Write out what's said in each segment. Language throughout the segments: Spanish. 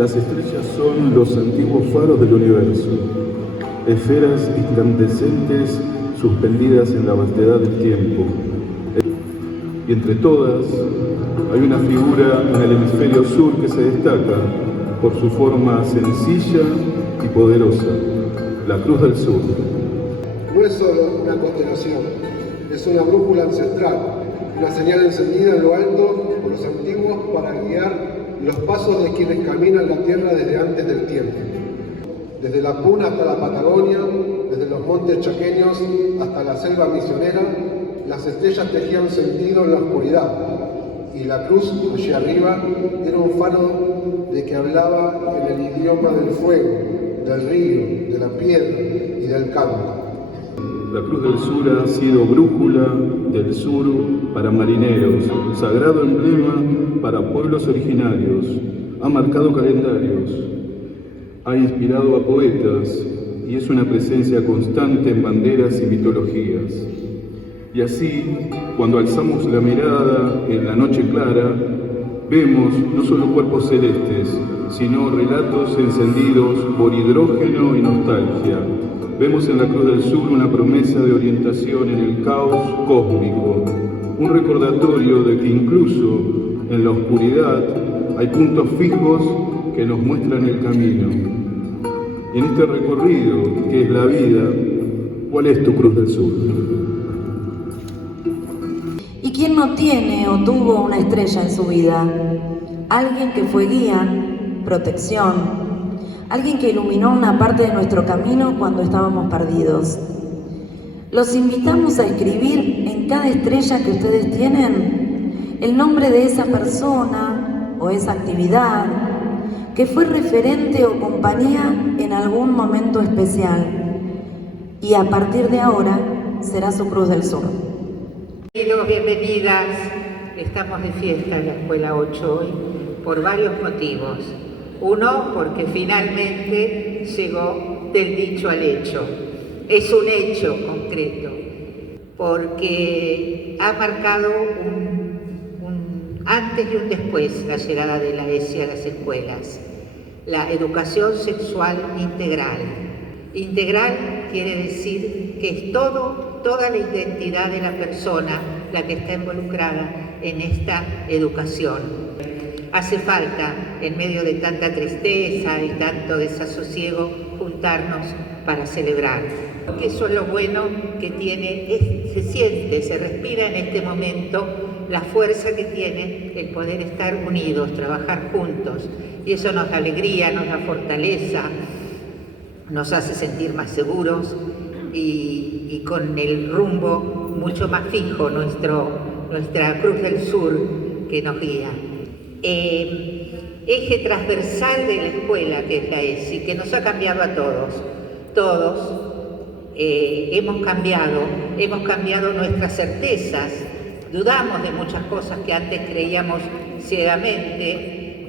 Las estrellas son los antiguos faros del universo, esferas incandescentes suspendidas en la vastedad del tiempo. Y entre todas hay una figura en el hemisferio sur que se destaca por su forma sencilla y poderosa, la Cruz del Sur. No es solo una constelación, es una brújula ancestral, una señal encendida en lo alto por los antiguos para guiar los pasos de quienes caminan la tierra desde antes del tiempo. Desde la Puna hasta la Patagonia, desde los montes chaqueños hasta la selva misionera, las estrellas tejían sentido en la oscuridad, y la cruz allí arriba era un faro de que hablaba en el idioma del fuego, del río, de la piedra y del canto. La Cruz del Sur ha sido brújula del sur para marineros, sagrado emblema para pueblos originarios, ha marcado calendarios, ha inspirado a poetas y es una presencia constante en banderas y mitologías. Y así, cuando alzamos la mirada en la noche clara, vemos no solo cuerpos celestes, sino relatos encendidos por hidrógeno y nostalgia. Vemos en la Cruz del Sur una promesa de orientación en el caos cósmico, un recordatorio de que incluso en la oscuridad hay puntos fijos que nos muestran el camino. Y en este recorrido, que es la vida, ¿cuál es tu Cruz del Sur? ¿Y quién no tiene o tuvo una estrella en su vida? Alguien que fue guía, protección, alguien que iluminó una parte de nuestro camino cuando estábamos perdidos. Los invitamos a escribir en cada estrella que ustedes tienen el nombre de esa persona o esa actividad que fue referente o compañía en algún momento especial. Y a partir de ahora será su Cruz del Sur. Bienvenidos, bienvenidas. Estamos de fiesta en la Escuela 8 hoy por varios motivos. Uno, porque finalmente llegó del dicho al hecho. Es un hecho concreto, porque ha marcado un antes y un después la llegada de la ESI a las escuelas. La educación sexual integral. Integral quiere decir que es toda la identidad de la persona la que está involucrada en esta educación. Hace falta, en medio de tanta tristeza y tanto desasosiego, juntarnos para celebrar. Porque eso es lo bueno que tiene, se siente, se respira en este momento la fuerza que tiene el poder estar unidos, trabajar juntos. Y eso nos da alegría, nos da fortaleza, nos hace sentir más seguros y con el rumbo mucho más fijo, nuestra Cruz del Sur que nos guía. Eje transversal de la escuela, que es la ESI, que nos ha cambiado a todos hemos cambiado nuestras certezas, dudamos de muchas cosas que antes creíamos ciegamente,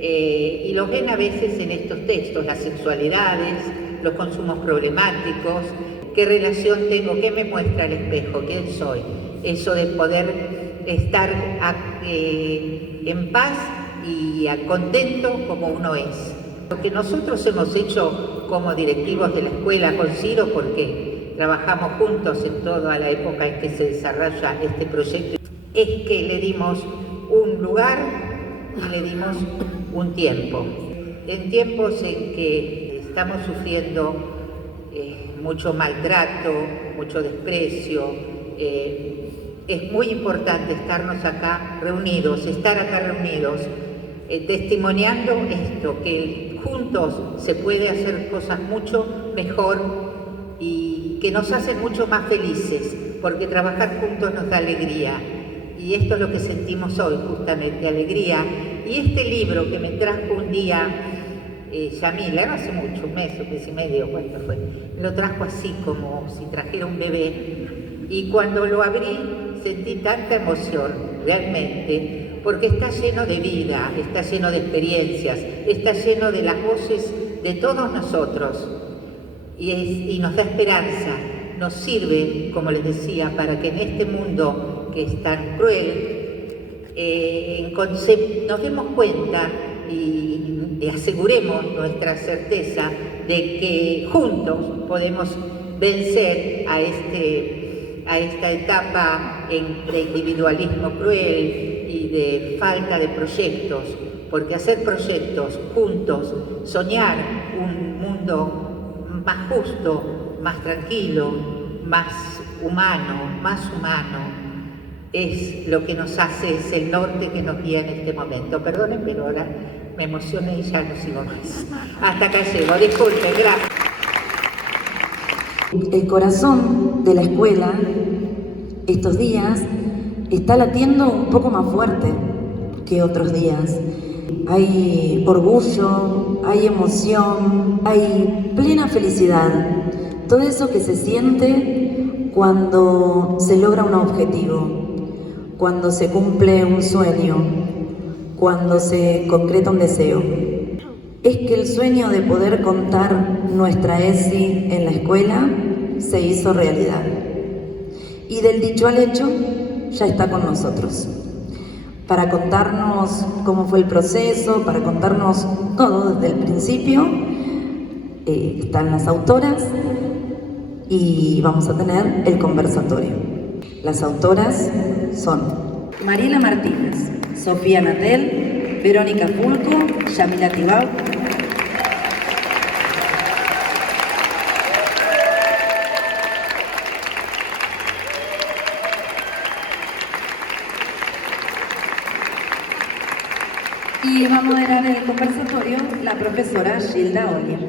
y los ven a veces en estos textos, las sexualidades, los consumos problemáticos, qué relación tengo, qué me muestra el espejo, quién soy, eso de poder estar en paz y contento como uno es. Lo que nosotros hemos hecho como directivos de la escuela con Ciro, porque trabajamos juntos en toda la época en que se desarrolla este proyecto, es que le dimos un lugar y le dimos un tiempo. En tiempos en que estamos sufriendo mucho maltrato, mucho desprecio, es muy importante estar acá reunidos, testimoniando esto, que juntos se puede hacer cosas mucho mejor y que nos hacen mucho más felices, porque trabajar juntos nos da alegría. Y esto es lo que sentimos hoy, justamente, alegría. Y este libro que me trajo un día Yamila, no hace mucho, un mes y medio, ¿cuánto fue? Lo trajo así como si trajera un bebé. Y cuando lo abrí sentí tanta emoción, realmente, porque está lleno de vida, está lleno de experiencias, está lleno de las voces de todos nosotros. Y nos da esperanza, nos sirve, como les decía, para que en este mundo que es tan cruel, nos demos cuenta y aseguremos nuestra certeza de que juntos podemos vencer a esta etapa de individualismo cruel y de falta de proyectos, porque hacer proyectos juntos, soñar un mundo más justo, más tranquilo, más humano, es lo que nos hace, es el norte que nos guía en este momento. Perdonen, pero ahora me emocioné y ya no sigo más. Hasta acá llego, disculpen, gracias. El corazón de la escuela estos días está latiendo un poco más fuerte que otros días. Hay orgullo, hay emoción, hay plena felicidad. Todo eso que se siente cuando se logra un objetivo, cuando se cumple un sueño, cuando se concreta un deseo. Es que el sueño de poder contar nuestra ESI en la escuela se hizo realidad. Y del dicho al hecho, ya está con nosotros. Para contarnos cómo fue el proceso, para contarnos todo desde el principio, están las autoras y vamos a tener el conversatorio. Las autoras son Mariela Martínez, Sofía Natel, Verónica Fulco, Yamila Tibau. Y va a moderar el conversatorio la profesora Gilda Olia.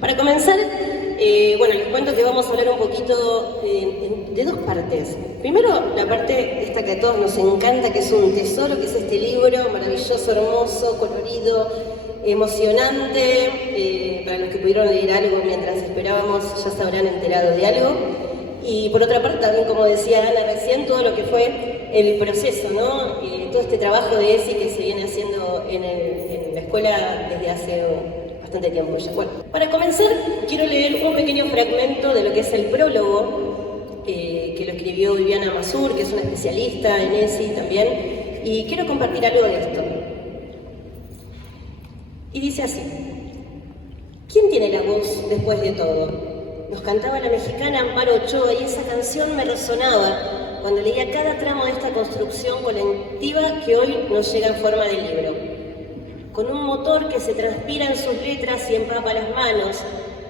Para comenzar, les cuento que vamos a hablar un poquito de dos partes. Primero, la parte esta que a todos nos encanta, que es un tesoro, que es este libro maravilloso, hermoso, colorido, emocionante. Para los que pudieron leer algo mientras esperábamos, ya se habrán enterado de algo. Y por otra parte, también, como decía Ana recién, todo lo que fue el proceso, ¿no? Todo este trabajo de ESI que se viene haciendo en la escuela desde hace bastante tiempo ya. Bueno, para comenzar, quiero leer un pequeño fragmento de lo que es el prólogo, que lo escribió Viviana Mazur, que es una especialista en ESI también, y quiero compartir algo de esto. Y dice así: ¿quién tiene la voz después de todo? Nos cantaba la mexicana Amparo Ochoa y esa canción me resonaba cuando leía cada tramo de esta construcción colectiva que hoy nos llega en forma de libro. Con un motor que se transpira en sus letras y empapa las manos,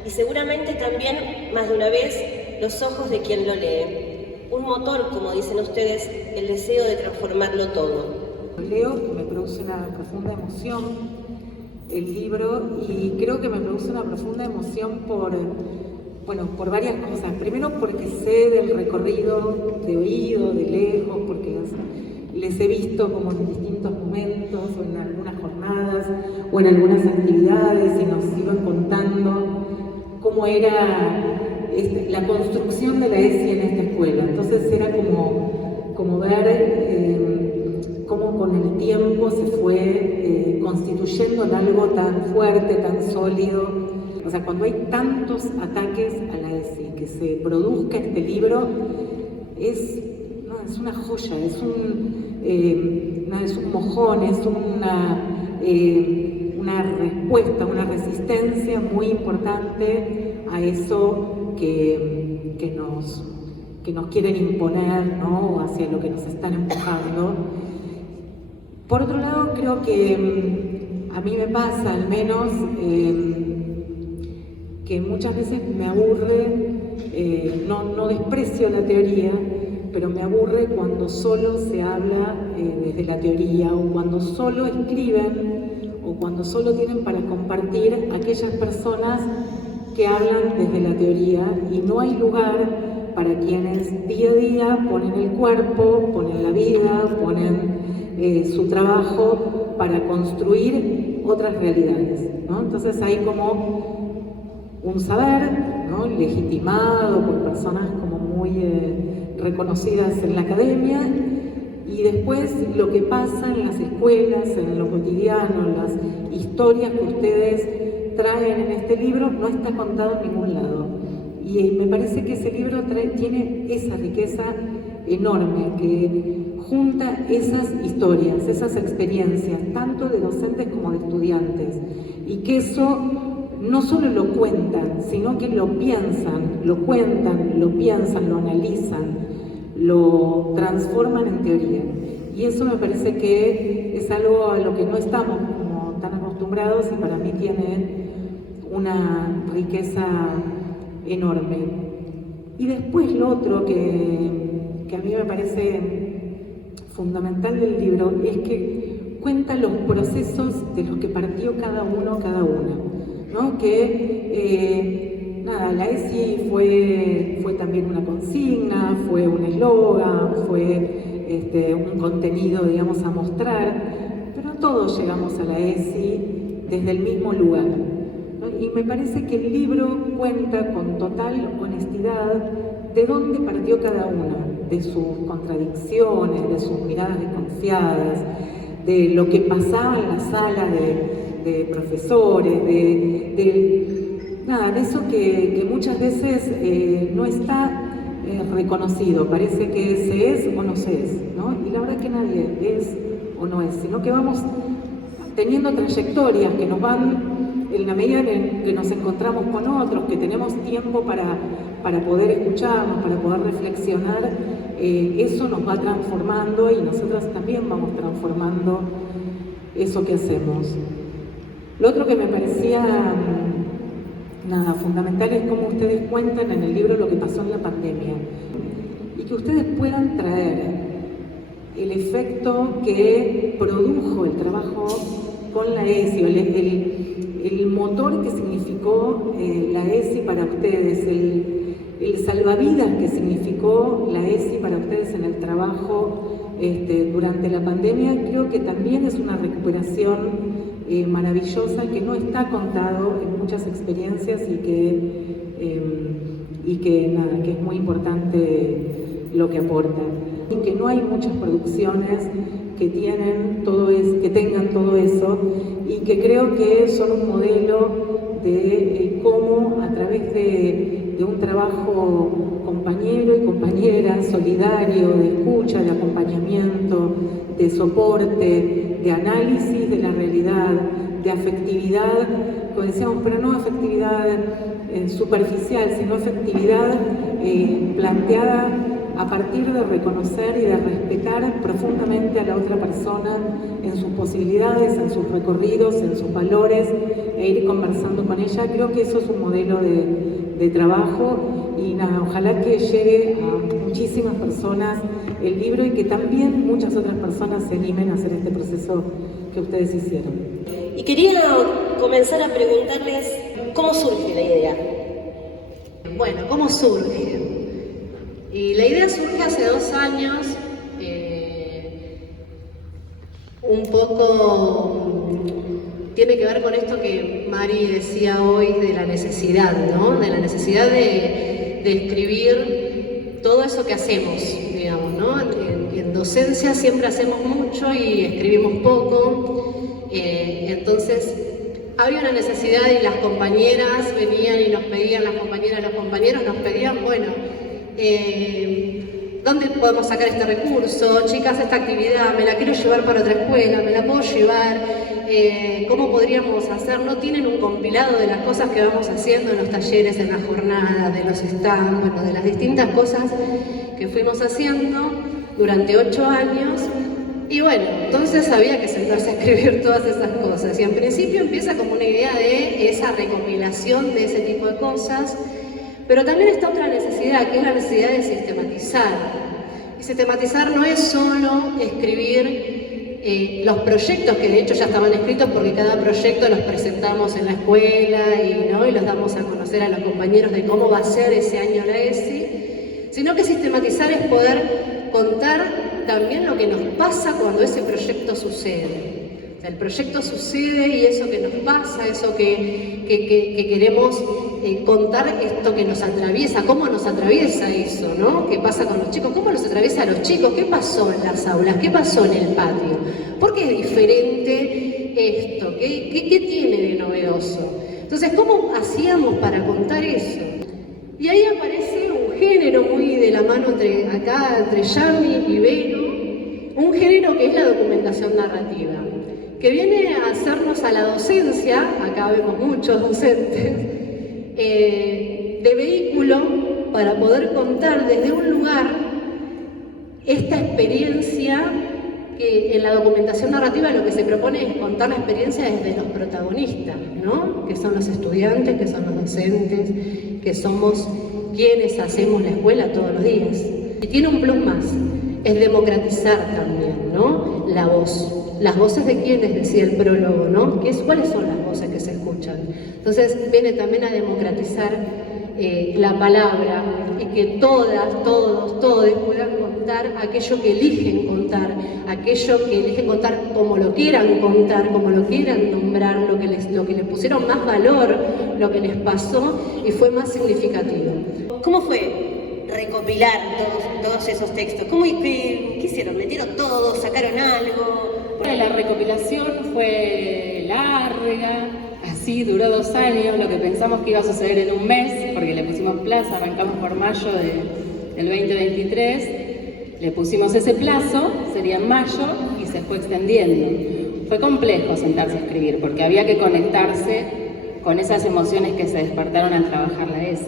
y seguramente también, más de una vez, los ojos de quien lo lee. Un motor, como dicen ustedes, el deseo de transformarlo todo. Leo, me produce una profunda emoción el libro, y creo que me produce una profunda emoción por varias cosas. Primero, porque sé del recorrido de oído, de lejos, porque les he visto como en distintos momentos, o en algunas jornadas, o en algunas actividades, y nos iban contando cómo era la construcción de la ESI en esta escuela. Entonces era como ver cómo con el tiempo se fue constituyendo en algo tan fuerte, tan sólido. O sea, cuando hay tantos ataques a la ESI, que se produzca este libro, es una joya, es un mojón, es una respuesta, una resistencia muy importante a eso que nos quieren imponer, ¿no? Hacia lo que nos están empujando. Por otro lado, creo que a mí me pasa, al menos, que muchas veces me aburre, no desprecio la teoría, pero me aburre cuando solo se habla desde la teoría, o cuando solo escriben, o cuando solo tienen para compartir aquellas personas que hablan desde la teoría, y no hay lugar para quienes día a día ponen el cuerpo, ponen la vida, ponen su trabajo para construir otras realidades, ¿no? Entonces hay como un saber, ¿no?, legitimado por personas como muy reconocidas en la academia, y después lo que pasa en las escuelas, en lo cotidiano, las historias que ustedes traen en este libro, no está contado en ningún lado. Y me parece que ese libro tiene esa riqueza enorme, que junta esas historias, esas experiencias, tanto de docentes como de estudiantes, y que eso no solo lo cuentan, sino que lo piensan, lo cuentan, lo piensan, lo analizan, lo transforman en teoría. Y eso me parece que es algo a lo que no estamos como tan acostumbrados y para mí tiene una riqueza enorme. Y después lo otro que a mí me parece fundamental del libro es que cuenta los procesos de los que partió cada uno, cada una, ¿no? Que la ESI fue también una consigna, fue un eslogan, fue un contenido, digamos, a mostrar, pero todos llegamos a la ESI desde el mismo lugar, ¿no? Y me parece que el libro cuenta con total honestidad de dónde partió cada una, de sus contradicciones, de sus miradas desconfiadas, de lo que pasaba en la sala de profesores, de eso que muchas veces no está reconocido, parece que se es o no se es, ¿no? Y la verdad es que nadie es o no es, sino que vamos teniendo trayectorias que nos van, en la medida en que nos encontramos con otros, que tenemos tiempo para poder escucharnos, para poder reflexionar, eso nos va transformando y nosotras también vamos transformando eso que hacemos. Lo otro que me parecía fundamental es cómo ustedes cuentan en el libro lo que pasó en la pandemia y que ustedes puedan traer el efecto que produjo el trabajo con la ESI, el motor que significó la ESI para ustedes, el salvavidas que significó la ESI para ustedes en el trabajo durante la pandemia. Creo que también es una recuperación maravillosa que no está contado en muchas experiencias y que es muy importante lo que aporta. Y que no hay muchas producciones que tengan todo eso y que creo que son un modelo de cómo a través de un trabajo compañero y compañera, solidario, de escucha, de acompañamiento, de soporte, de análisis de la realidad, de afectividad, como decíamos, pero no afectividad superficial, sino afectividad planteada a partir de reconocer y de respetar profundamente a la otra persona en sus posibilidades, en sus recorridos, en sus valores, e ir conversando con ella. Creo que eso es un modelo de trabajo y ojalá que llegue a muchísimas personas el libro y que también muchas otras personas se animen a hacer este proceso que ustedes hicieron. Y quería comenzar a preguntarles cómo surge la idea. Bueno, ¿cómo surge? Y la idea surge hace 2 años, un poco tiene que ver con esto que Mari decía hoy de la necesidad, ¿no? De la necesidad de escribir todo eso que hacemos, digamos, ¿no? En docencia siempre hacemos mucho y escribimos poco, entonces había una necesidad y las compañeras venían y nos pedían, las compañeras, los compañeros nos pedían, bueno, ¿dónde podemos sacar este recurso? Chicas, esta actividad, me la quiero llevar para otra escuela, me la puedo llevar, ¿cómo podríamos hacer? ¿No tienen un compilado de las cosas que vamos haciendo en los talleres, en las jornadas, de los stands, bueno, de las distintas cosas que fuimos haciendo durante 8 años? Y bueno, entonces había que sentarse a escribir todas esas cosas. Y en principio empieza como una idea de esa recopilación de ese tipo de cosas, pero también está otra necesidad, que es la necesidad de sistematizar. Y sistematizar no es solo escribir los proyectos, que de hecho ya estaban escritos porque cada proyecto los presentamos en la escuela y los damos a conocer a los compañeros de cómo va a ser ese año la ESI, sino que sistematizar es poder contar también lo que nos pasa cuando ese proyecto sucede. O sea, el proyecto sucede y eso que nos pasa, eso que queremos contar, esto que nos atraviesa, cómo nos atraviesa eso, ¿no? ¿Qué pasa con los chicos? ¿Cómo nos atraviesa a los chicos? ¿Qué pasó en las aulas? ¿Qué pasó en el patio? ¿Por qué es diferente esto? ¿Qué tiene de novedoso? Entonces, ¿cómo hacíamos para contar eso? Y ahí aparece un género muy de la mano entre Yami y Vero, un género que es la documentación narrativa, que viene a hacernos a la docencia, acá vemos muchos docentes, de vehículo para poder contar desde un lugar esta experiencia que en la documentación narrativa lo que se propone es contar la experiencia desde los protagonistas, ¿no? Que son los estudiantes, que son los docentes, que somos quienes hacemos la escuela todos los días. Y tiene un plus más, es democratizar también, ¿no? La voz. Las voces de quienes, decía el prólogo, ¿no? ¿Cuáles son las voces que se escuchan? Entonces viene también a democratizar la palabra y que todas, todos puedan contar aquello que eligen contar, aquello que eligen contar como lo quieran contar, como lo quieran nombrar, lo que les pusieron más valor, lo que les pasó y fue más significativo. ¿Cómo fue recopilar todos esos textos? ¿Qué hicieron? ¿Metieron todo? ¿Sacaron algo? La recopilación fue larga, así duró 2 años, lo que pensamos que iba a suceder en un mes, porque le pusimos plazo, arrancamos por mayo del 2023, le pusimos ese plazo, sería en mayo, y se fue extendiendo. Fue complejo sentarse a escribir, porque había que conectarse con esas emociones que se despertaron al trabajar la ESI.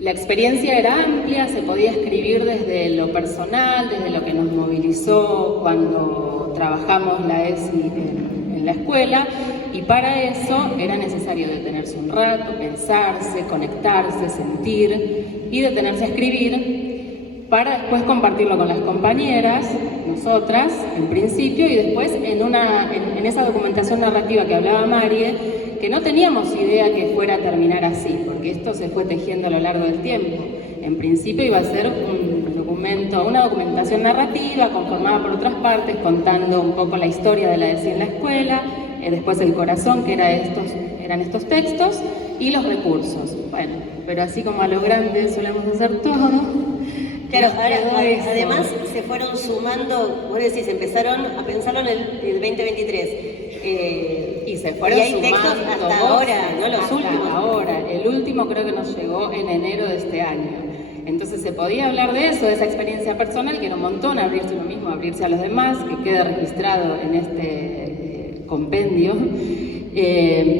La experiencia era amplia, se podía escribir desde lo personal, desde lo que nos movilizó cuando trabajamos la ESI en la escuela, y para eso era necesario detenerse un rato, pensarse, conectarse, sentir y detenerse a escribir para después compartirlo con las compañeras, nosotras en principio, y después en esa documentación narrativa que hablaba Marie, que no teníamos idea que fuera a terminar así, porque esto se fue tejiendo a lo largo del tiempo. En principio iba a ser una documentación narrativa conformada por otras partes, contando un poco la historia de la ESI en la escuela, después el corazón, que eran estos textos, y los recursos. Bueno, pero así como a lo grande solemos hacer todo. Claro, además se fueron sumando, vos decís, empezaron a pensarlo en el 2023. Y se fueron hay sumando textos hasta ahora, no los últimos. Ahora, el último creo que nos llegó en enero de este año. Entonces se podía hablar de eso, de esa experiencia personal, que era un montón abrirse uno mismo, abrirse a los demás, que quede registrado en este compendio.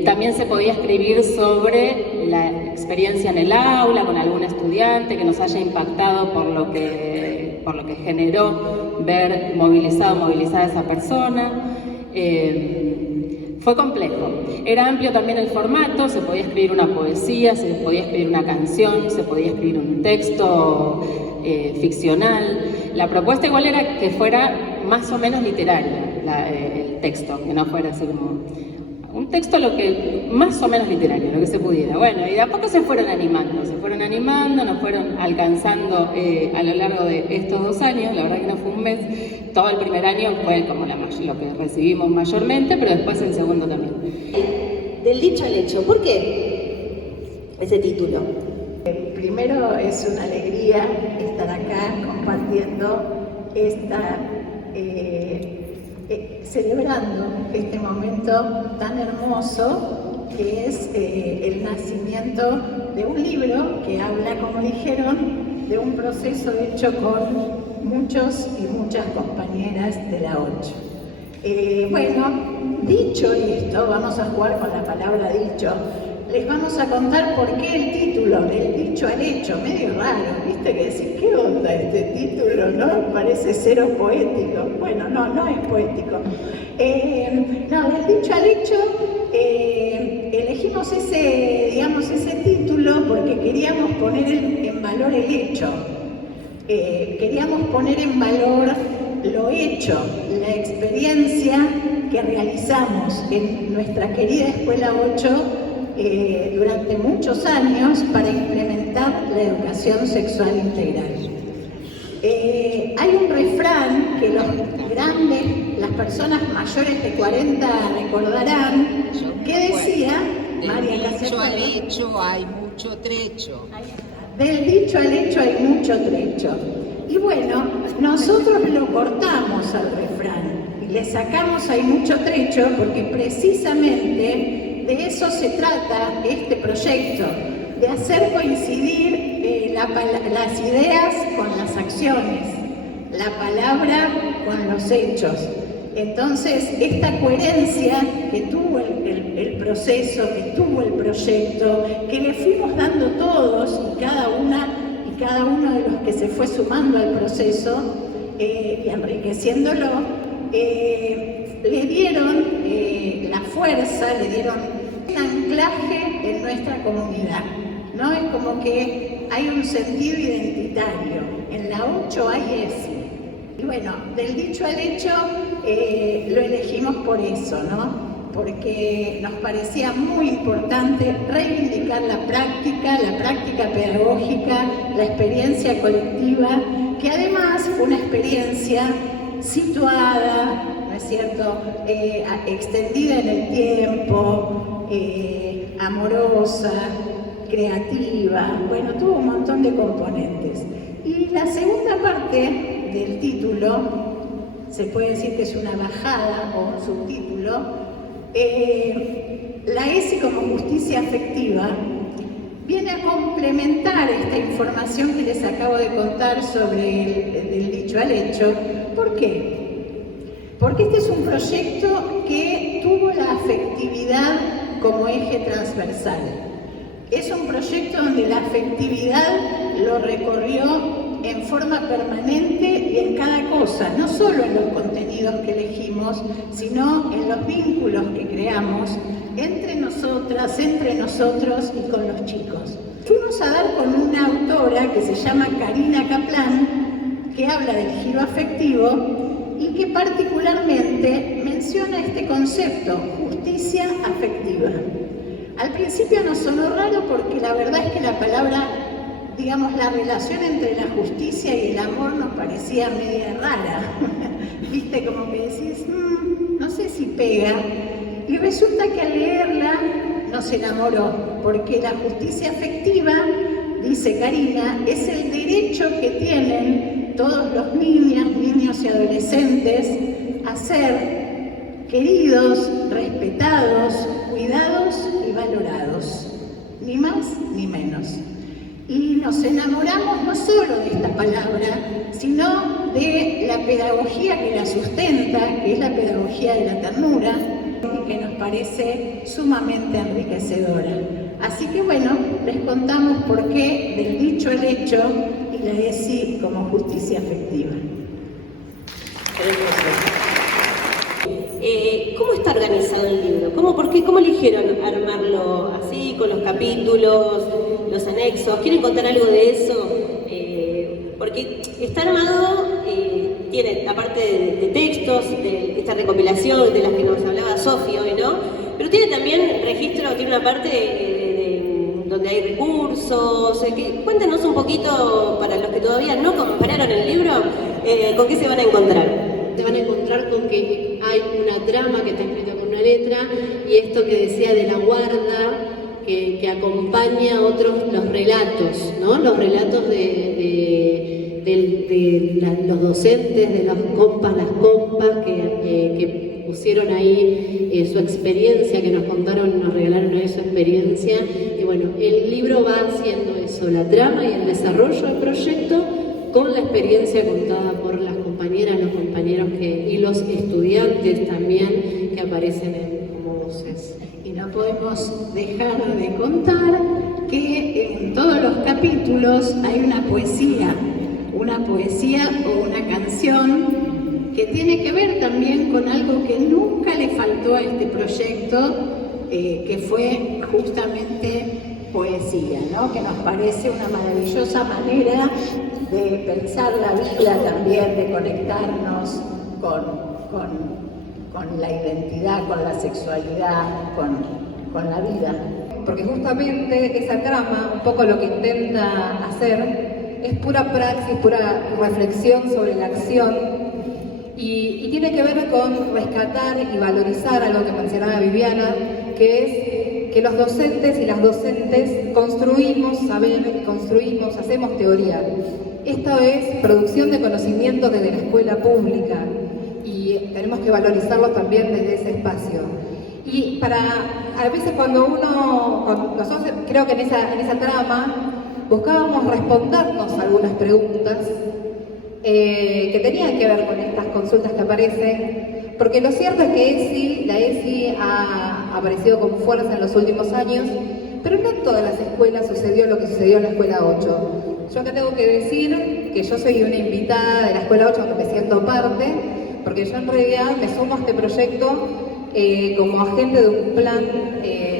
También se podía escribir sobre la experiencia en el aula con algún estudiante que nos haya impactado por lo que generó ver movilizada a esa persona. Fue complejo. Era amplio también el formato, se podía escribir una poesía, se podía escribir una canción, se podía escribir un texto ficcional. La propuesta igual era que fuera más o menos literaria el texto, que no fuera así como un texto más o menos literario, lo que se pudiera. Bueno, y de a poco se fueron animando, nos fueron alcanzando a lo largo de estos 2 años, la verdad que no fue un mes, todo el primer año fue como lo que recibimos mayormente, pero después el segundo también. Del dicho al hecho, ¿por qué ese título? Primero es una alegría estar acá compartiendo celebrando este momento tan hermoso que es el nacimiento de un libro que habla, como dijeron, de un proceso hecho con muchos y muchas compañeras de la 8. Bueno, dicho esto, vamos a jugar con la palabra dicho. Les vamos a contar por qué el título, del dicho al hecho, medio raro, ¿viste? Que decís, ¿qué onda este título? ¿No? Parece cero poético. Bueno, no es poético. Del dicho al hecho, elegimos ese título porque queríamos poner en valor el hecho. Queríamos poner en valor lo hecho, la experiencia que realizamos en nuestra querida Escuela 8 durante muchos años para implementar la educación sexual integral. Hay un refrán que las personas mayores de 40 recordarán, que decía, María Dicho al hecho hay mucho trecho. Del dicho al hecho hay mucho trecho. Y bueno, nosotros lo cortamos al refrán y le sacamos hay mucho trecho porque precisamente de eso se trata este proyecto, de hacer coincidir las ideas con las acciones, la palabra con los hechos. Entonces, esta coherencia que tuvo el proceso, que tuvo el proyecto, que le fuimos dando todos y cada uno de los que se fue sumando al proceso y enriqueciéndolo, le dieron la fuerza, le dieron un anclaje en nuestra comunidad, ¿no? Es como que hay un sentido identitario. En la 8 hay ese. Y bueno, del dicho al hecho lo elegimos por eso, ¿no? Porque nos parecía muy importante reivindicar la práctica pedagógica, la experiencia colectiva, que además fue una experiencia situada, ¿no es cierto?, extendida en el tiempo, amorosa, creativa, bueno, tuvo un montón de componentes. Y la segunda parte del título, se puede decir que es una bajada o un subtítulo, la ESI como justicia afectiva viene a complementar esta información que les acabo de contar sobre el dicho al hecho. ¿Por qué? Porque este es un proyecto que tuvo la afectividad como eje transversal. Es un proyecto donde la afectividad lo recorrió en forma permanente y en cada cosa, no solo en los contenidos que elegimos, sino en los vínculos que creamos entre nosotras, entre nosotros y con los chicos. Fuimos a dar con una autora que se llama Karina Kaplan, que habla del giro afectivo y que particularmente menciona este concepto, justicia afectiva. Al principio nos sonó raro porque la verdad es que la palabra, digamos, la relación entre la justicia y el amor nos parecía media rara. Viste, como que decís, no sé si pega. Y resulta que al leerla nos enamoró, porque la justicia afectiva, dice Karina, es el derecho que tienen todos los niños y adolescentes a ser queridos, respetados, cuidados y valorados. Ni más ni menos. Y nos enamoramos no solo de esta palabra, sino de la pedagogía que la sustenta, que es la pedagogía de la ternura, y que nos parece sumamente enriquecedora. Así que bueno, les contamos por qué del dicho al hecho y la ESI como justicia afectiva. ¿Cómo está organizado el libro? ¿Cómo eligieron armarlo así, con los capítulos, los anexos? ¿Quieren contar algo de eso? Porque está armado, tiene aparte de textos, de esta recopilación de las que nos hablaba Sofi hoy, ¿no? Pero tiene también registro, tiene una parte donde hay recursos. Cuéntenos un poquito, para los que todavía no compraron el libro, ¿con qué se van a encontrar? Se van a encontrar con que hay una trama que está escrita con una letra, y esto que decía de la guarda que acompaña los relatos, ¿no? Los relatos de los docentes, de los compas, las compas que pusieron ahí su experiencia, que nos contaron, nos regalaron ahí su experiencia. Y bueno, el libro va haciendo eso, la trama y el desarrollo del proyecto, con la experiencia contada por las compañeras, los compañeros y los estudiantes también que aparecen como voces. Y no podemos dejar de contar que en todos los capítulos hay una poesía o una canción que tiene que ver también con algo que nunca le faltó a este proyecto, que fue justamente poesía, ¿no? Que nos parece una maravillosa manera de pensar la vida también, de conectarnos con la identidad, con la sexualidad, con la vida. Porque justamente esa trama, un poco lo que intenta hacer, es pura praxis, pura reflexión sobre la acción, y tiene que ver con rescatar y valorizar algo que mencionaba Viviana, que es que los docentes y las docentes construimos saber, construimos, hacemos teoría. Esto es producción de conocimiento desde la escuela pública, y tenemos que valorizarlo también desde ese espacio. Y a veces cuando nosotros creo que en esa trama buscábamos respondernos algunas preguntas que tenían que ver con estas consultas que aparecen, porque lo cierto es que la ESI ha aparecido con fuerza en los últimos años, pero no en todas las escuelas sucedió lo que sucedió en la Escuela 8. Yo acá tengo que decir que yo soy una invitada de la Escuela 8, aunque me siento parte, porque yo en realidad me sumo a este proyecto como agente de un plan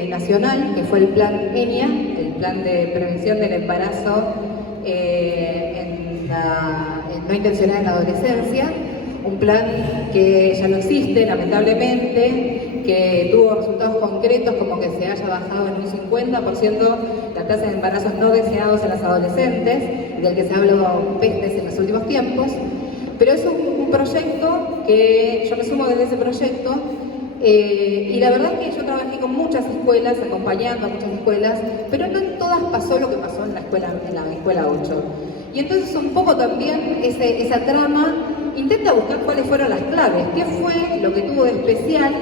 nacional, que fue el plan ENIA, el Plan de Prevención del Embarazo no intencional en la adolescencia, un plan que ya no existe, lamentablemente, que tuvo resultados concretos como que se haya bajado en un 50% la tasa de embarazos no deseados en las adolescentes, del que se ha hablado pestes en los últimos tiempos, pero es un proyecto que yo me sumo desde ese proyecto. Y la verdad es que yo trabajé con muchas escuelas, acompañando a muchas escuelas, pero no en todas pasó lo que pasó en la escuela 8. Y entonces un poco también esa trama intenta buscar cuáles fueron las claves, qué fue lo que tuvo de especial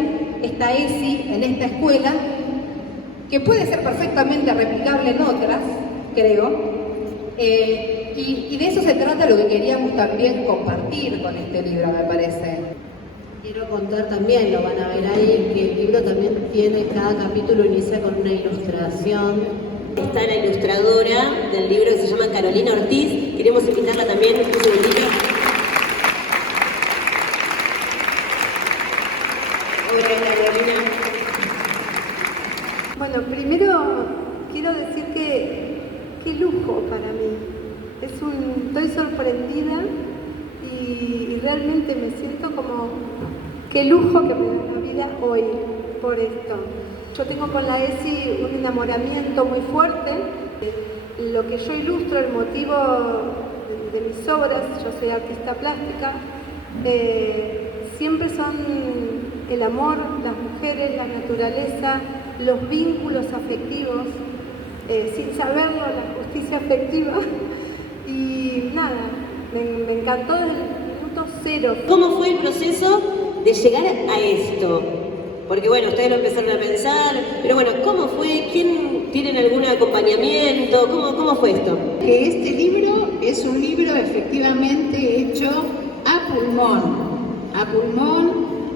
esta ESI en esta escuela, que puede ser perfectamente replicable en otras, creo, y de eso se trata lo que queríamos también compartir con este libro, me parece. Quiero contar también, lo van a ver ahí, que el libro también tiene, cada capítulo inicia con una ilustración. Está la ilustradora del libro que se llama Carolina Ortiz. Queremos invitarla también un segundito. Hola Carolina. Bueno, primero quiero decir que qué lujo para mí. Estoy sorprendida y realmente me siento como qué lujo que me da la vida hoy por esto. Yo tengo con la ESI un enamoramiento muy fuerte. Lo que yo ilustro, el motivo de mis obras, yo soy artista plástica, siempre son el amor, las mujeres, la naturaleza, los vínculos afectivos, sin saberlo, la justicia afectiva. Y nada, me encantó desde el minuto cero. ¿Cómo fue el proceso de llegar a esto? Porque bueno, ustedes lo empezaron a pensar, pero bueno, ¿cómo fue? ¿Tienen algún acompañamiento? ¿Cómo fue esto? Que este libro es un libro efectivamente hecho a pulmón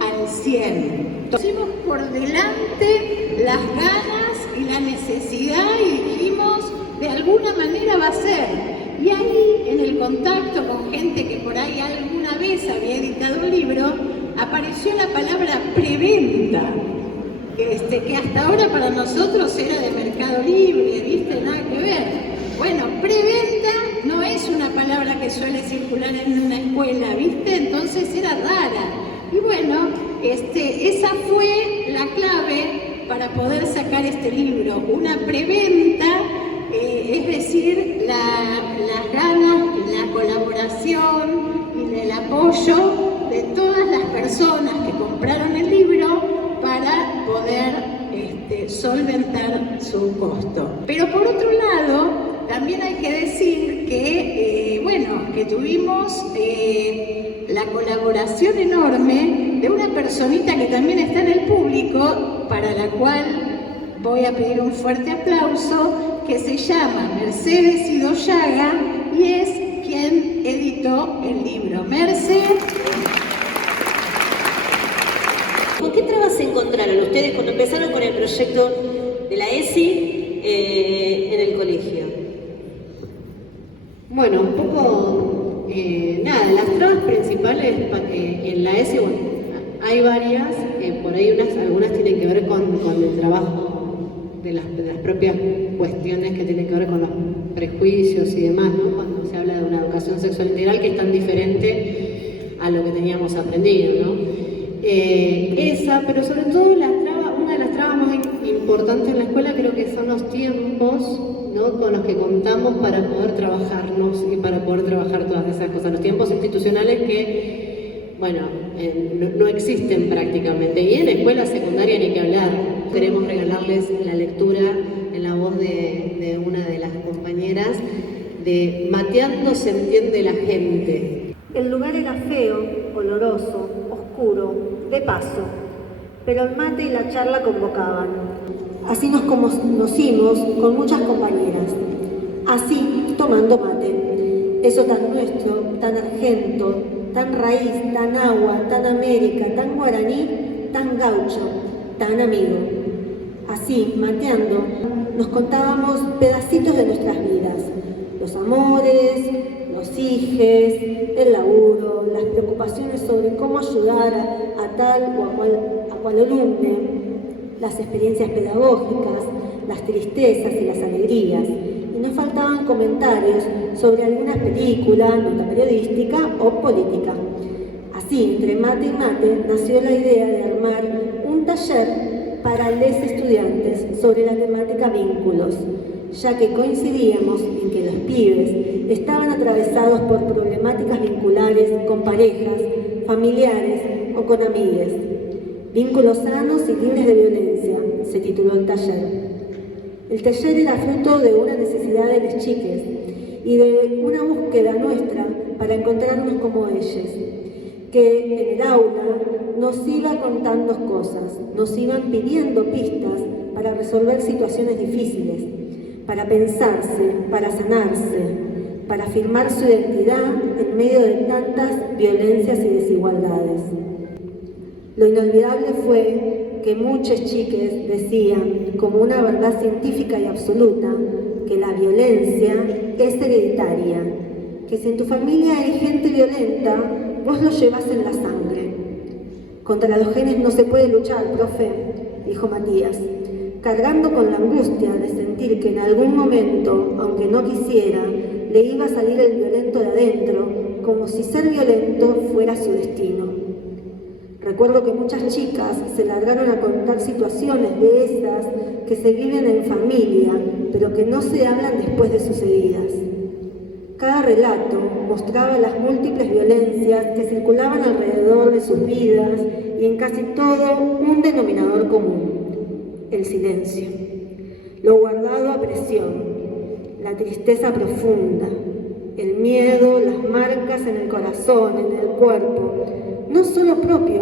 al 100. Pusimos por delante las ganas y la necesidad y dijimos, de alguna manera va a ser. Y ahí, en el contacto con gente que por ahí alguna vez había editado un libro, apareció la palabra preventa, que hasta ahora para nosotros era de Mercado Libre, ¿viste? Nada que ver. Bueno, preventa no es una palabra que suele circular en una escuela, ¿viste? Entonces era rara. Y bueno, esa fue la clave para poder sacar este libro. Una preventa, es decir, las ganas, la colaboración y el apoyo de todas las personas que compraron el libro para poder solventar su costo. Pero por otro lado, también hay que decir que, que tuvimos la colaboración enorme de una personita que también está en el público, para la cual voy a pedir un fuerte aplauso, que se llama Mercedes Idoyaga y es quien editó el libro. Merce. ¿Con qué trabas se encontraron ustedes cuando empezaron con el proyecto de la ESI en el colegio? Bueno, un poco, las trabas principales en la ESI, bueno, hay varias, por ahí algunas tienen que ver con el trabajo de las propias cuestiones que tienen que ver con los prejuicios y demás, ¿no? Cuando se habla de una educación sexual integral que es tan diferente a lo que teníamos aprendido, ¿no? Pero sobre todo una de las trabas más importantes en la escuela creo que son los tiempos, ¿no? Con los que contamos para poder trabajarnos y para poder trabajar todas esas cosas. Los tiempos institucionales que, no existen prácticamente. Y en escuela secundaria ni que hablar. Queremos regalarles la lectura en la voz de una de las compañeras de Mateando se entiende la gente. El lugar era feo, oloroso, oscuro, de paso, pero el mate y la charla convocaban. Así nos conocimos con muchas compañeras, así tomando mate. Eso tan nuestro tan argento, tan raíz, tan agua, tan América, tan guaraní, tan gaucho, tan amigo. Así, mateando, nos contábamos pedacitos de nuestras vidas, los amores, los hijes, el laburo, las preocupaciones sobre cómo ayudar a tal o a cual alumno, las experiencias pedagógicas, las tristezas y las alegrías. Y no faltaban comentarios sobre algunas películas, nota periodística o política. Así, entre mate y mate, nació la idea de armar un taller para los estudiantes sobre la temática vínculos, ya que coincidíamos en que los pibes estaban atravesados por problemáticas vinculares con parejas, familiares o con amigues. Vínculos sanos y libres de violencia, se tituló el taller. El taller era fruto de una necesidad de las chiques y de una búsqueda nuestra para encontrarnos como ellas, que en el aula nos iba contando cosas, nos iban pidiendo pistas para resolver situaciones difíciles, para pensarse, para sanarse, para afirmar su identidad en medio de tantas violencias y desigualdades. Lo inolvidable fue que muchas chiques decían, como una verdad científica y absoluta, que la violencia es hereditaria, que si en tu familia hay gente violenta, vos lo llevas en la sangre. Contra los genes no se puede luchar, profe, dijo Matías, cargando con la angustia de sentir que en algún momento, aunque no quisiera, le iba a salir el violento de adentro, como si ser violento fuera su destino. Recuerdo que muchas chicas se largaron a contar situaciones de esas que se viven en familia, pero que no se hablan después de sucedidas. Cada relato mostraba las múltiples violencias que circulaban alrededor de sus vidas y en casi todo un denominador común: el silencio, lo guardado a presión, la tristeza profunda, el miedo, las marcas en el corazón, en el cuerpo, no solo propio,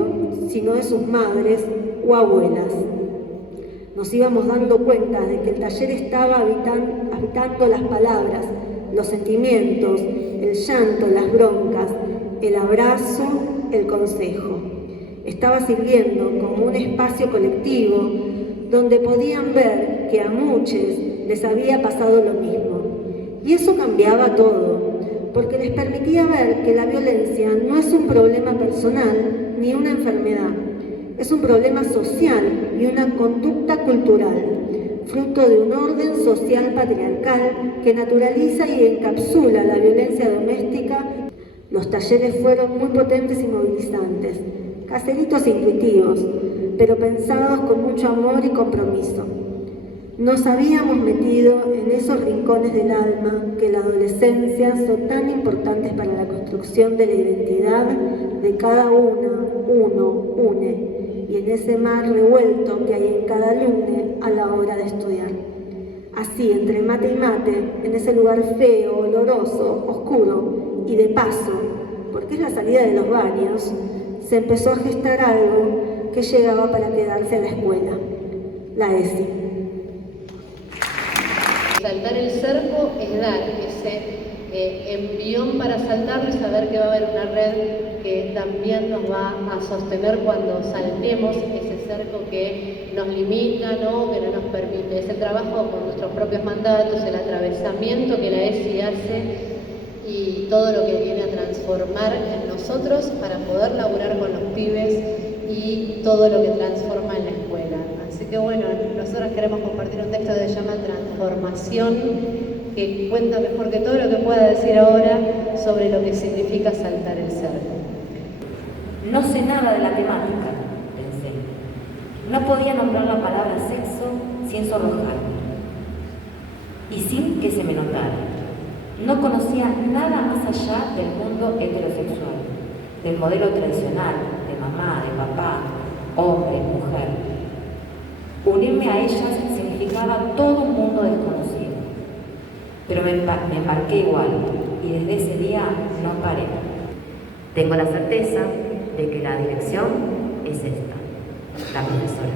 sino de sus madres o abuelas. Nos íbamos dando cuenta de que el taller estaba habitando las palabras, los sentimientos, el llanto, las broncas, el abrazo, el consejo. Estaba sirviendo como un espacio colectivo donde podían ver que a muchos les había pasado lo mismo. Y eso cambiaba todo, porque les permitía ver que la violencia no es un problema personal ni una enfermedad, es un problema social y una conducta cultural, fruto de un orden social patriarcal que naturaliza y encapsula la violencia doméstica. Los talleres fueron muy potentes y movilizantes, caseritos intuitivos, pero pensados con mucho amor y compromiso. Nos habíamos metido en esos rincones del alma que la adolescencia son tan importantes para la construcción de la identidad de cada une, y en ese mar revuelto que hay en cada alumne a la hora de estudiar. Así, entre mate y mate, en ese lugar feo, oloroso, oscuro y de paso, porque es la salida de los baños, se empezó a gestar algo que llegaba para quedarse a la escuela, la ESI. Saltar el cerco es dar ese envión para saltarlo y saber que va a haber una red que también nos va a sostener cuando saltemos ese cerco que nos limita, ¿no? Que no nos permite. Ese trabajo con nuestros propios mandatos, el atravesamiento que la ESI hace y todo lo que viene a transformar en nosotros para poder laburar con los pibes y todo lo que transforma en la escuela. Así que bueno, nosotros queremos compartir un texto que se llama Transformación, que cuenta mejor que todo lo que pueda decir ahora sobre lo que significa saltar el cerco. No sé nada de la temática, pensé. No podía nombrar la palabra sexo sin sonrojarme y sin que se me notara. No conocía nada más allá del mundo heterosexual, del modelo tradicional, de mamá, de papá, hombre, mujer. Unirme a ellas significaba todo un mundo desconocido. Pero me embarqué igual y desde ese día no paré. Tengo la certeza de que la dirección es esta, la profesora.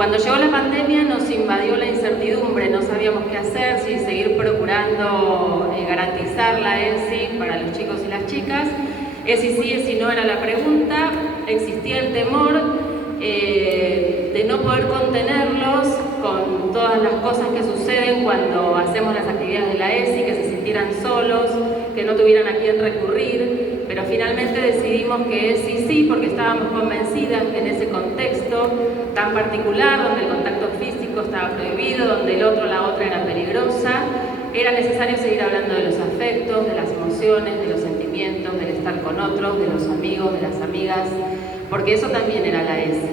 Cuando llegó la pandemia nos invadió la incertidumbre, no sabíamos qué hacer, si seguir procurando garantizar la ESI para los chicos y las chicas. ESI sí, ESI no era la pregunta, existía el temor de no poder contenerlos con todas las cosas que suceden cuando hacemos las actividades de la ESI, que se sintieran solos, que no tuvieran a quién recurrir, pero finalmente decidimos que ESI sí, porque estábamos convencidas que en ese contexto tan particular, donde el contacto físico estaba prohibido, donde el otro o la otra era peligrosa, era necesario seguir hablando de los afectos, de las emociones, de los sentimientos, del estar con otros, de los amigos, de las amigas, porque eso también era la ESI.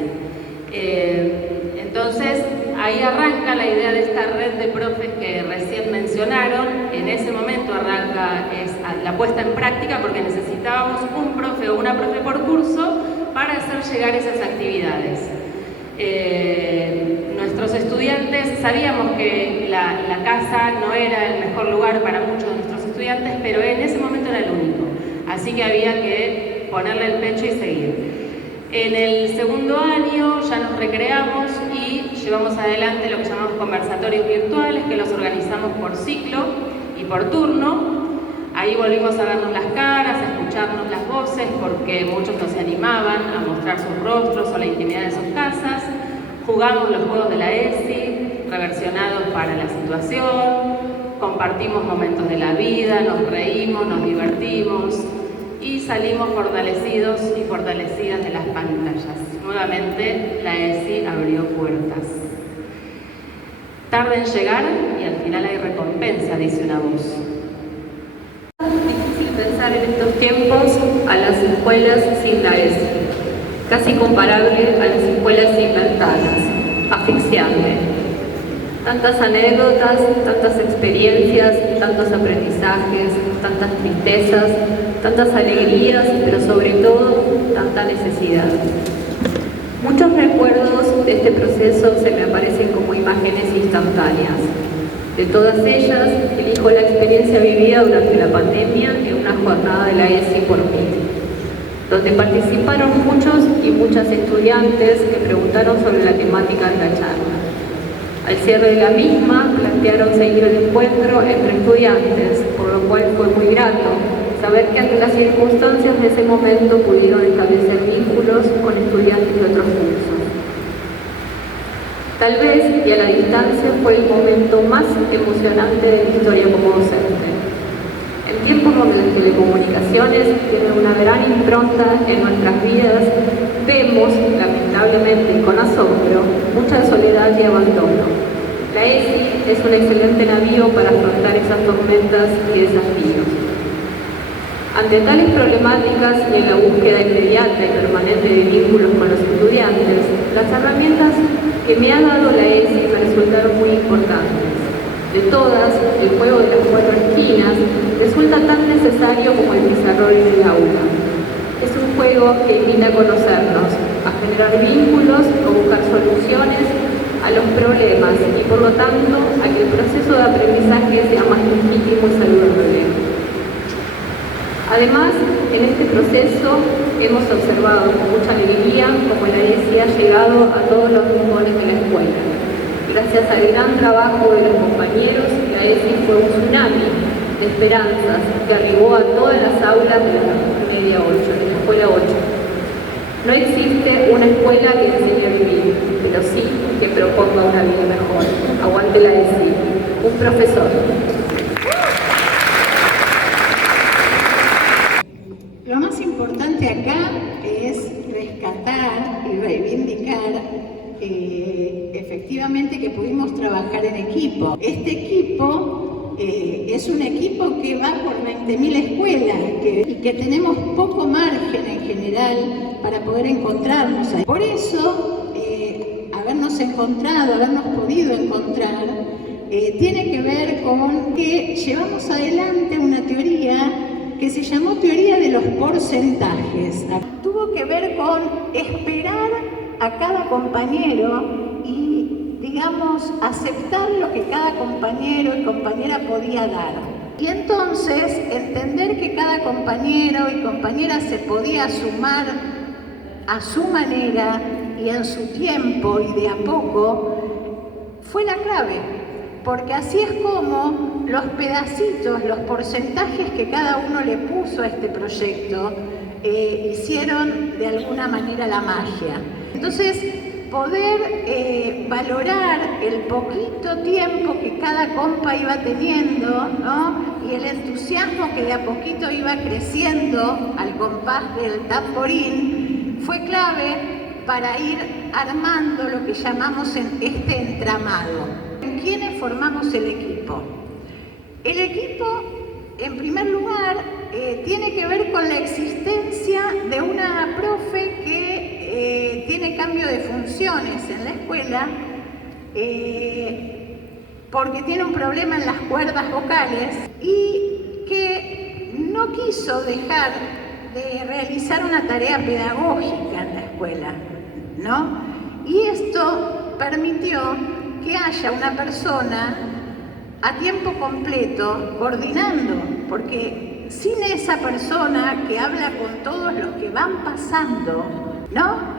Entonces, ahí arranca la idea de esta red de profes que recién mencionaron. En ese momento arranca la puesta en práctica porque necesitábamos un profe o una profe por curso para hacer llegar esas actividades. Nuestros estudiantes, sabíamos que la casa no era el mejor lugar para muchos de nuestros estudiantes, pero en ese momento era el único. Así que había que ponerle el pecho y seguir. En el segundo año ya nos recreamos y llevamos adelante lo que llamamos conversatorios virtuales, que los organizamos por ciclo y por turno. Ahí volvimos a vernos las caras, a escucharnos las voces, porque muchos no se animaban a mostrar sus rostros o la intimidad de sus casas. Jugamos los juegos de la ESI, reversionados para la situación, compartimos momentos de la vida, nos reímos, nos divertimos y salimos fortalecidos y fortalecidas de las pantallas. Nuevamente la ESI abrió puertas. Tarda en llegar y al final hay recompensa, dice una voz. Difícil pensar en estos tiempos a las escuelas sin la ESI, casi comparable a las escuelas inventadas, asfixiante. Tantas anécdotas, tantas experiencias, tantos aprendizajes, tantas tristezas, tantas alegrías, pero sobre todo tanta necesidad. Muchos recuerdos de este proceso se me aparecen como imágenes instantáneas. De todas ellas, elijo la experiencia vivida durante la pandemia en una jornada de la ESI por Meet, donde participaron muchos y muchas estudiantes que preguntaron sobre la temática de la charla. Al cierre de la misma, plantearon seguir el encuentro entre estudiantes, por lo cual fue muy grato saber que ante las circunstancias de ese momento pudieron establecer vínculos con estudiantes de otros cursos. Tal vez, y a la distancia, fue el momento más emocionante de mi historia como docente. En tiempos donde las telecomunicaciones tienen una gran impronta en nuestras vidas, vemos, lamentablemente y con asombro, mucha soledad y abandono. La ESI es un excelente navío para afrontar esas tormentas y desafíos. Ante tales problemáticas y en la búsqueda inmediata y permanente de vínculos con los estudiantes, las herramientas que me ha dado la ESI me resultaron muy importantes. De todas, el juego de las 4 esquinas resulta tan necesario como el pizarrón en el aula. Es un juego que invita a conocernos, a generar vínculos, a buscar soluciones a los problemas y, por lo tanto, a que el proceso de aprendizaje sea más legítimo y saludable. Además, en este proceso hemos observado con mucha alegría cómo la ESI ha llegado a todos los rincones de la escuela. Gracias al gran trabajo de los compañeros, la ESI fue un tsunami de esperanzas que arribó a todas las aulas de la media 8, de la escuela 8. No existe una escuela que enseñe a vivir, pero sí que proponga una vida mejor. Aguante la ESI. Un profesor. Lo más importante acá es rescatar y reivindicar efectivamente que pudimos trabajar en equipo. Este equipo es un equipo que va por 20.000 escuelas y que tenemos poco margen en general para poder encontrarnos ahí. Por eso, habernos podido encontrar, tiene que ver con que llevamos adelante una teoría que se llamó teoría de los porcentajes. Tuvo que ver con esperar a cada compañero y, digamos, aceptar lo que cada compañero y compañera podía dar. Y entonces entender que cada compañero y compañera se podía sumar a su manera y en su tiempo y de a poco, fue la clave, porque así es como los pedacitos, los porcentajes que cada uno le puso a este proyecto hicieron de alguna manera la magia. Entonces, poder valorar el poquito tiempo que cada compa iba teniendo, ¿no? Y el entusiasmo que de a poquito iba creciendo al compás del tamborín, fue clave para ir armando lo que llamamos este entramado. ¿En quiénes formamos el equipo? El equipo, en primer lugar, tiene que ver con la existencia de una profe que tiene cambio de funciones en la escuela porque tiene un problema en las cuerdas vocales y que no quiso dejar de realizar una tarea pedagógica en la escuela, ¿no? Y esto permitió que haya una persona a tiempo completo coordinando, porque sin esa persona que habla con todos los que van pasando, ¿no?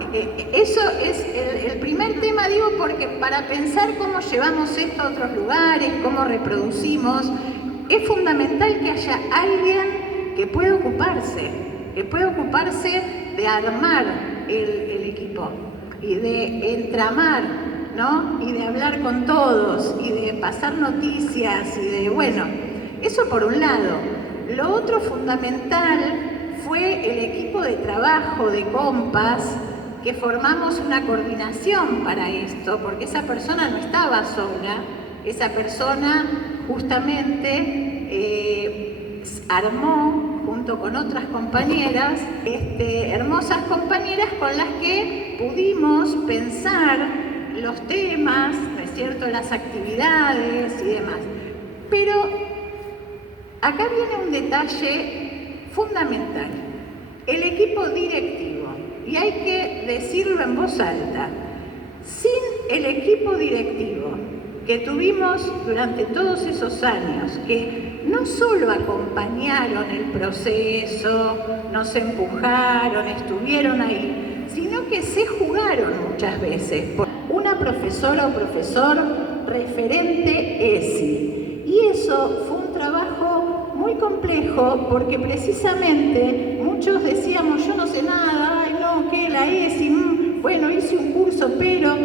Eso es el primer tema, digo, porque para pensar cómo llevamos esto a otros lugares, cómo reproducimos, es fundamental que haya alguien que pueda ocuparse de armar el equipo y de entramar, ¿no? Y de hablar con todos y de pasar noticias y de, bueno, eso por un lado. Lo otro fundamental fue el equipo de trabajo de compas, que formamos una coordinación para esto, porque esa persona no estaba sola, esa persona justamente armó, junto con otras compañeras, hermosas compañeras con las que pudimos pensar los temas, ¿no es cierto?, las actividades y demás. Pero acá viene un detalle fundamental, el equipo directivo, y hay que decirlo en voz alta. Sin el equipo directivo que tuvimos durante todos esos años, que no solo acompañaron el proceso, nos empujaron, estuvieron ahí, sino que se jugaron muchas veces por una profesora o profesor referente ESI. Y eso fue un trabajo muy complejo, porque precisamente muchos decíamos, yo no sé nada, ay no, ¿qué? La ESI, bueno, hice un curso, pero...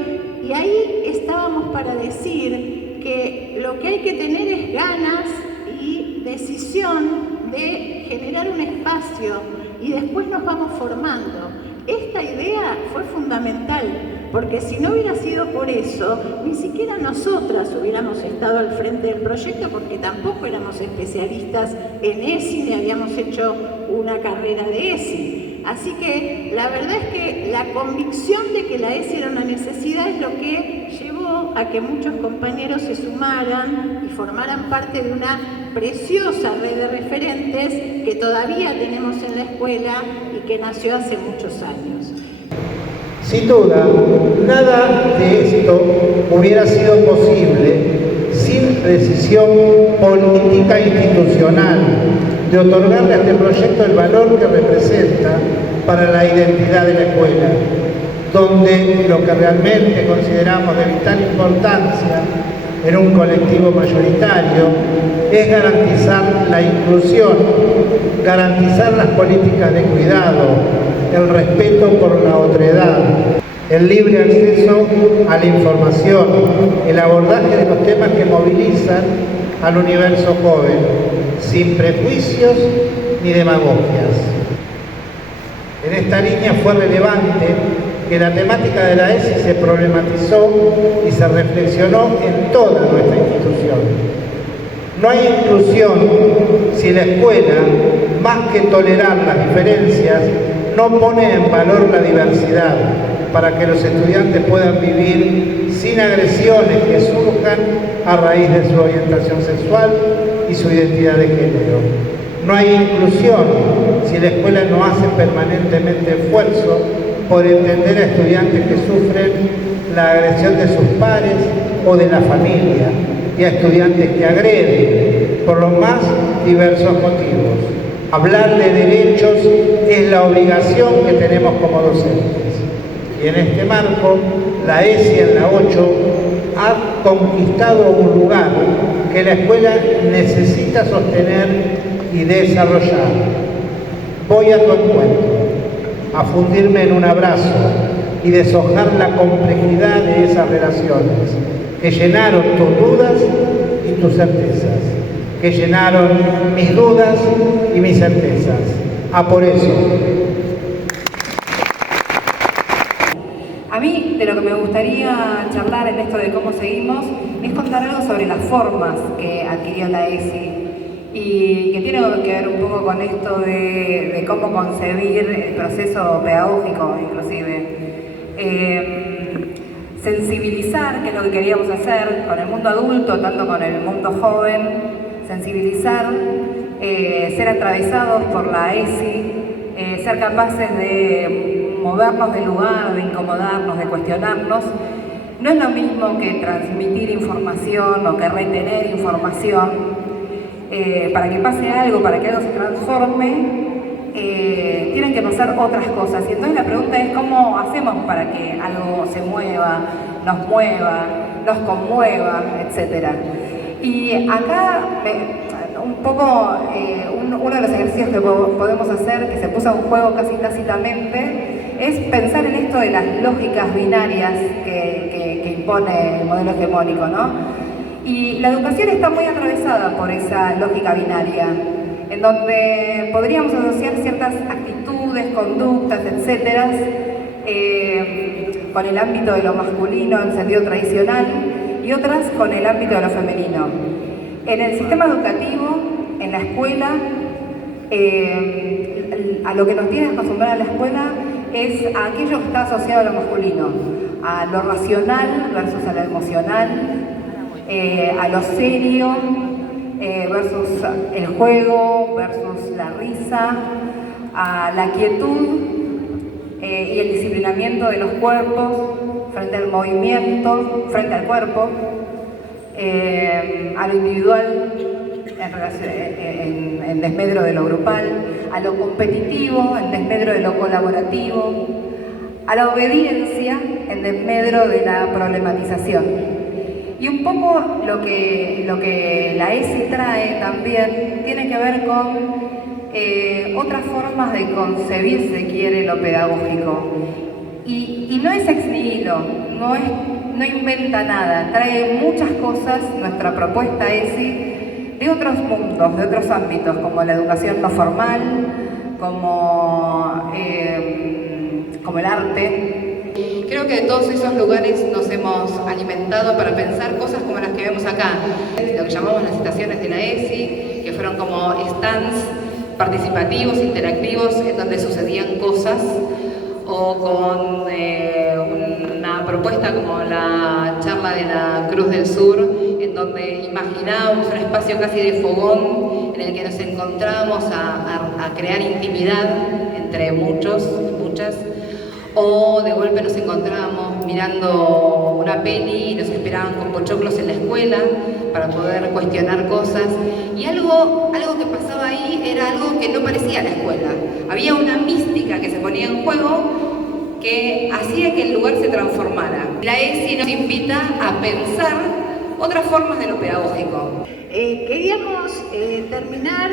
Y ahí estábamos para decir que lo que hay que tener es ganas y decisión de generar un espacio y después nos vamos formando. Esta idea fue fundamental, porque si no hubiera sido por eso, ni siquiera nosotras hubiéramos estado al frente del proyecto, porque tampoco éramos especialistas en ESI, ni habíamos hecho una carrera de ESI. Así que la verdad es que la convicción de que la ESI era una necesidad es lo que llevó a que muchos compañeros se sumaran y formaran parte de una preciosa red de referentes que todavía tenemos en la escuela y que nació hace muchos años. Sin duda, nada de esto hubiera sido posible sin decisión política institucional de otorgarle a este proyecto el valor que representa para la identidad de la escuela, donde lo que realmente consideramos de vital importancia en un colectivo mayoritario es garantizar la inclusión, garantizar las políticas de cuidado, el respeto por la otredad, el libre acceso a la información, el abordaje de los temas que movilizan al universo joven, sin prejuicios ni demagogias. En esta línea fue relevante que la temática de la ESI se problematizó y se reflexionó en toda nuestra institución. No hay inclusión si la escuela, más que tolerar las diferencias, no pone en valor la diversidad para que los estudiantes puedan vivir sin agresiones que surjan a raíz de su orientación sexual y su identidad de género. No hay inclusión si la escuela no hace permanentemente esfuerzo por entender a estudiantes que sufren la agresión de sus pares o de la familia, y a estudiantes que agreden por los más diversos motivos. Hablar de derechos es la obligación que tenemos como docentes. Y en este marco, la ESI en la 8 ha conquistado un lugar que la escuela necesita sostener y desarrollar. Voy a tu encuentro, a fundirme en un abrazo y deshojar la complejidad de esas relaciones que llenaron tus dudas y tus certezas, que llenaron mis dudas y mis certezas. Por eso. A mí, de lo que me gustaría charlar en esto de cómo seguimos, es contar algo sobre las formas que adquirió la ESI y que tiene que ver un poco con esto de cómo concebir el proceso pedagógico, inclusive. Sensibilizar, que es lo que queríamos hacer con el mundo adulto, tanto con el mundo joven, sensibilizar, ser atravesados por la ESI, ser capaces de movernos del lugar, de incomodarnos, de cuestionarnos. No es lo mismo que transmitir información o que retener información. Para que pase algo, para que algo se transforme, tienen que pasar otras cosas. Y entonces la pregunta es cómo hacemos para que algo se mueva, nos conmueva, etc. Y acá un poco uno de los ejercicios que podemos hacer, que se puso en juego casi tácitamente, es pensar en esto de las lógicas binarias que impone el modelo hegemónico, ¿no? Y la educación está muy atravesada por esa lógica binaria, en donde podríamos asociar ciertas actitudes, conductas, etcétera, con el ámbito de lo masculino en sentido tradicional y otras con el ámbito de lo femenino. En el sistema educativo, en la escuela, a lo que nos tiene acostumbrada la escuela es a aquello que está asociado a lo masculino, a lo racional versus a lo emocional, a lo serio versus el juego versus la risa, a la quietud y el disciplinamiento de los cuerpos frente al movimiento, frente al cuerpo, a lo individual en desmedro de lo grupal, a lo competitivo en desmedro de lo colaborativo, a la obediencia en desmedro de la problematización. Y un poco lo que la ESI trae también tiene que ver con otras formas de concebir, si quiere, lo pedagógico. Y no es ex nihilo, no inventa nada, trae muchas cosas, nuestra propuesta ESI, de otros mundos, de otros ámbitos, como la educación no formal, como el arte. Creo que de todos esos lugares nos hemos alimentado para pensar cosas como las que vemos acá, lo que llamamos las estaciones de la ESI, que fueron como stands participativos, interactivos, en donde sucedían cosas, o con una propuesta como la charla de la Cruz del Sur, en donde imaginábamos un espacio casi de fogón en el que nos encontrábamos a crear intimidad entre muchos y muchas, o de golpe nos encontrábamos mirando una peli y nos esperaban con pochoclos en la escuela para poder cuestionar cosas. Y algo que pasaba ahí era algo que no parecía la escuela. Había una mística que se ponía en juego que hacía que el lugar se transformara. La ESI nos invita a pensar otras formas de lo pedagógico. Queríamos terminar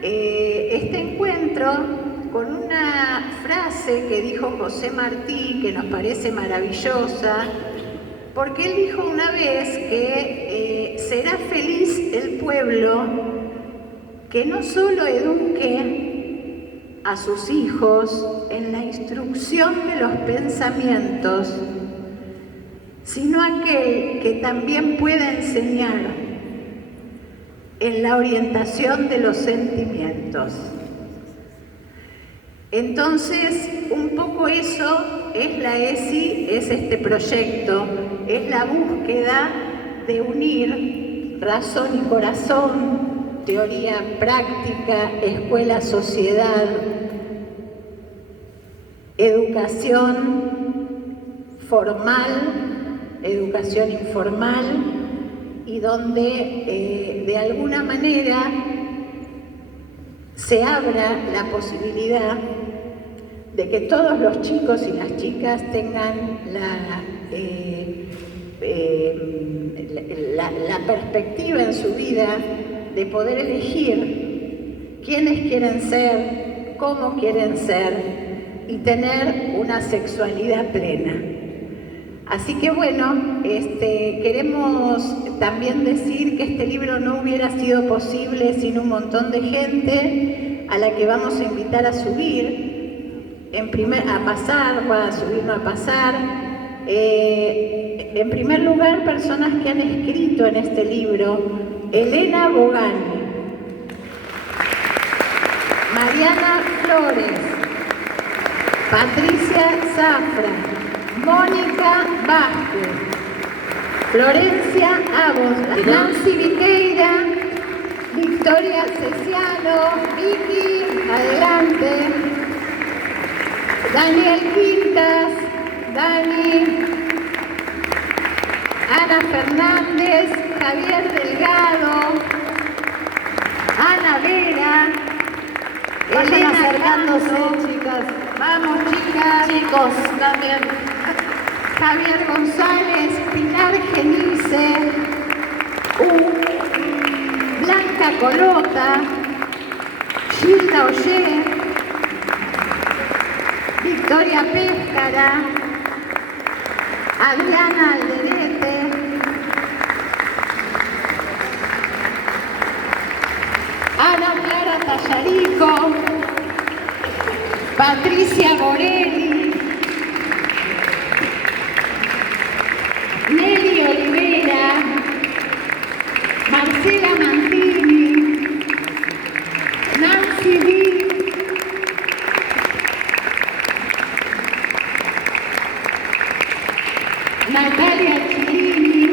este encuentro con una frase que dijo José Martí, que nos parece maravillosa, porque él dijo una vez que será feliz el pueblo que no solo eduque a sus hijos en la instrucción de los pensamientos, sino aquel que también pueda enseñar en la orientación de los sentimientos. Entonces, un poco eso es la ESI, es este proyecto, es la búsqueda de unir razón y corazón, teoría práctica, escuela, sociedad, educación formal, educación informal, y donde de alguna manera se abra la posibilidad de que todos los chicos y las chicas tengan la perspectiva en su vida de poder elegir quiénes quieren ser, cómo quieren ser y tener una sexualidad plena. Así que bueno, queremos también decir que este libro no hubiera sido posible sin un montón de gente a la que vamos a invitar a subir, a pasar. En primer lugar, personas que han escrito en este libro: Elena Bogani, Mariana Flores, Patricia Zafra, Mónica Vázquez, Florencia Abos, Nancy Viqueira, Victoria Cesiano, Vicky, adelante, Daniel Quintas, Dani, Ana Fernández, Javier Delgado, Ana Vera, Vayan acercándose, chicas. Vamos, chicas. Chicos, también. Javier González, Pilar Genice, Blanca Colota, Gilda Ollé, Victoria Péscara, Adriana Alderete, Ana Clara Tallarico, Patricia Borelli, Nelly Olivera, Marcela Mantini, Nancy Di, Natalia Chilini,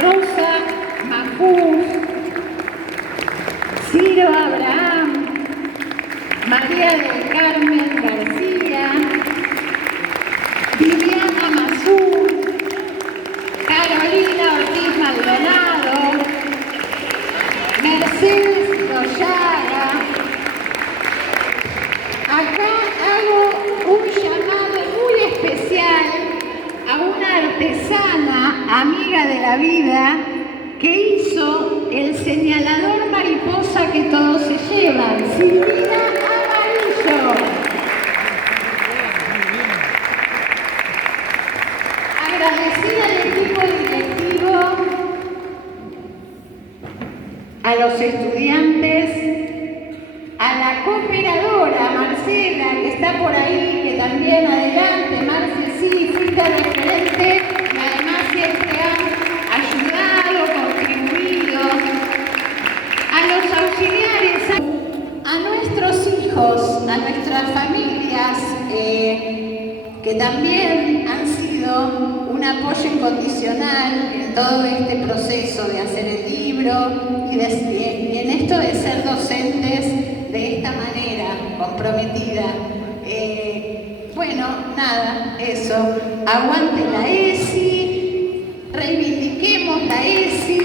Rosa Macús, Ciro Abraham, María del Carmen García, Viviana Mazú, Carolina Ortiz Maldonado, Mercedes Loyaga. Acá hago un llamado muy especial a una artesana, amiga de la vida, que hizo el señalador mariposa que todos se llevan, Silvina Amarillo. Agradecer al equipo directivo, a los estudiantes, a la cooperadora Marcela, que está por ahí, que también adelante, Marce, sí, fuiste referente y además siempre han ayudado, contribuido, a los auxiliares, a nuestros hijos, a nuestras familias, que también han sido un apoyo incondicional en todo este proceso de hacer el libro y en esto de ser docentes de esta manera comprometida. Bueno, nada, eso. Aguante la ESI, reivindiquemos la ESI.